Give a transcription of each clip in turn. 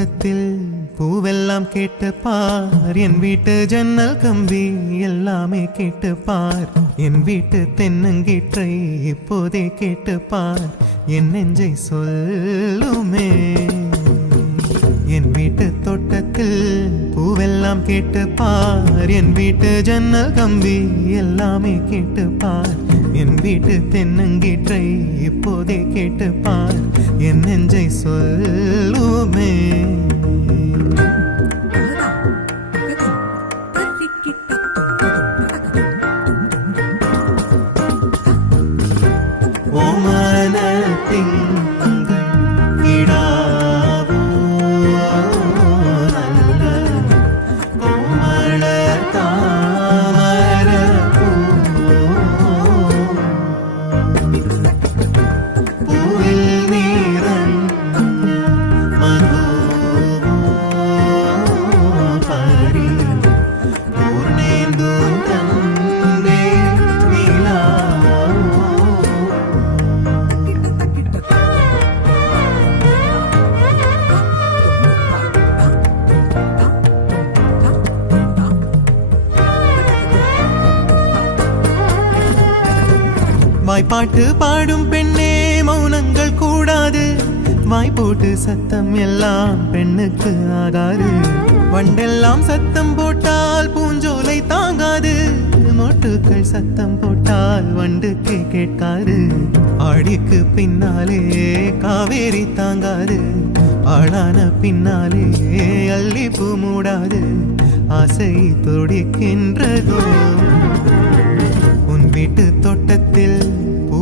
கூட்டத்தில் பூவெல்லாம் கேட்டு பார். என் வீட்டு ஜன்னல் கம்பி எல்லாமே கேட்டு பார். என் வீட்டு தென்னங்கீற்றை இப்போதே கேட்டு பார். என் நெஞ்சை சொல்லுமே. பூவெல்லாம் கேட்டு பார். என் வீட்டு ஜன்னல் கம்பி எல்லாமே கேட்டு பார். என் வீட்டு தென்னங்கீற்றை இப்போதே கேட்டு பார். என் நெஞ்சை சொல்லுமே. வாய்ப்பாட்டு பாடும் பெண்ணே மௌனங்கள் கூடாது. வாய்ப்போட்டு சத்தம் எல்லாம் பெண்ணுக்கு ஆகாது. வண்டெல்லாம் சத்தம் போட்டால் பூஞ்சோலை தாங்காது. மொட்டுக்கள் சத்தம் போட்டால் வண்டுக்கு கேட்காது. ஆடிக்கு பின்னாலே காவேரி தாங்காது. ஆளான பின்னாலே அல்லிப்பூ மூடாது. ஆசை துடிக்கின்றதோ? உன் வீட்டு தோட்டத்தில்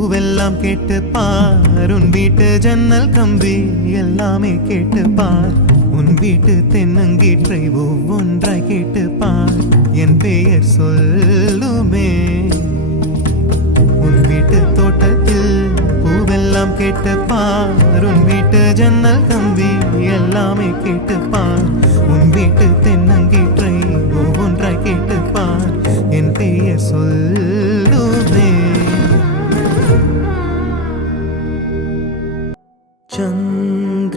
பூவெல்லாம் கேட்டு பார். உன் வீட்டு ஜன்னல் கம்பி எல்லாமே கேட்டு பார். உன் வீட்டு தென்னங்கீற்றை ஒவ்வொன்றாய் கேட்டு பார். என் பெயர் சொல்லுமே. உன் வீட்டு தோட்டத்தில் பூவெல்லாம் கேட்டு பார். உன் வீட்டு ஜன்னல் கம்பி எல்லாமே கேட்டு பார். உன் வீட்டு தென்னங்கீற்றை ஒவ்வொன்றாய் கேட்டு பார். என் பெயர் சொல்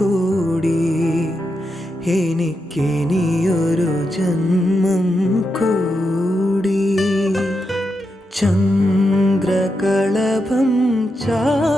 കൂടി. എനിക്കിനിയൊരു ജന്മം കൂടി. ചന്ദ്രകളഭം ചാർത്തിയുറങ്ങും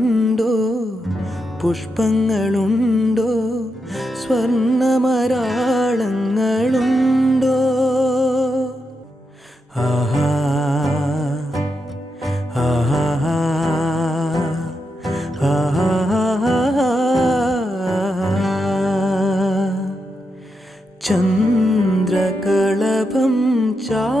പുഷ്പങ്ങളുണ്ടോ? സ്വർണമരാളങ്ങളുണ്ടോ? ആഹാ ചന്ദ്രകളഭം ചാർത്തിയുറങ്ങും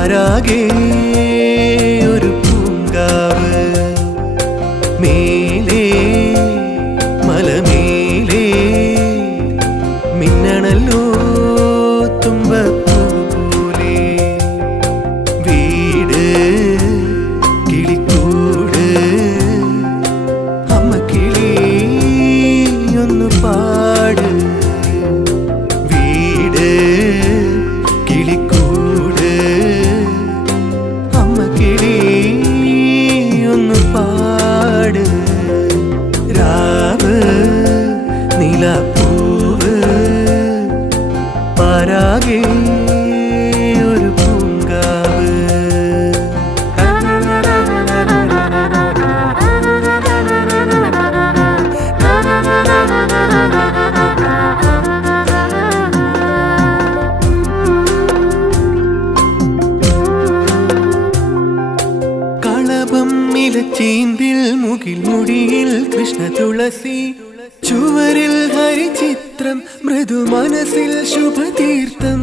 പാരാകെ you. ചുവരിൽ ഹരിചിത്രം മൃദു മനസ്സിൽ ശുഭതീർത്ഥം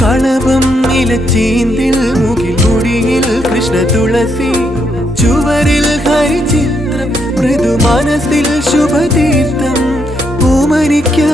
കളഭം നിലച്ചീന്തിൽ മുകിൽ മുടിയിൽ കൃഷ്ണ തുളസി. ചുവരിൽ ഹരിചിത്രം മൃദു മനസ്സിൽ ശുഭതീർത്ഥം. ഓമനിക്കാ